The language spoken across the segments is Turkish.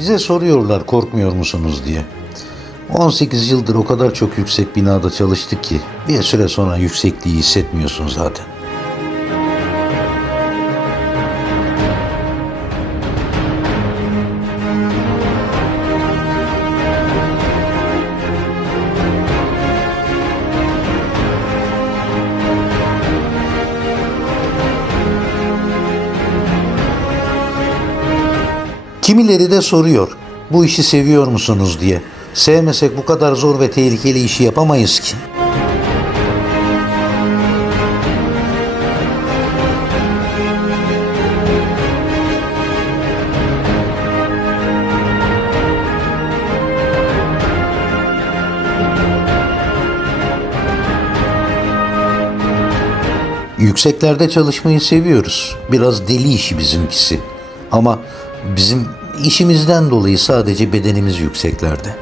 Bize soruyorlar korkmuyor musunuz diye. 18 yıldır o kadar çok yüksek binada çalıştık ki bir süre sonra yüksekliği hissetmiyorsun zaten. Kimileri de soruyor bu işi seviyor musunuz diye. Sevmesek bu kadar zor ve tehlikeli işi yapamayız ki. Yükseklerde çalışmayı seviyoruz. Biraz deli işi bizimkisi. Ama bizim işimizden dolayı sadece bedenimiz yükseklerde.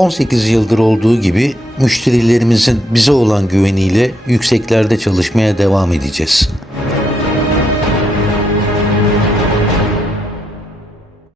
...18 yıldır olduğu gibi müşterilerimizin bize olan güveniyle yükseklerde çalışmaya devam edeceğiz.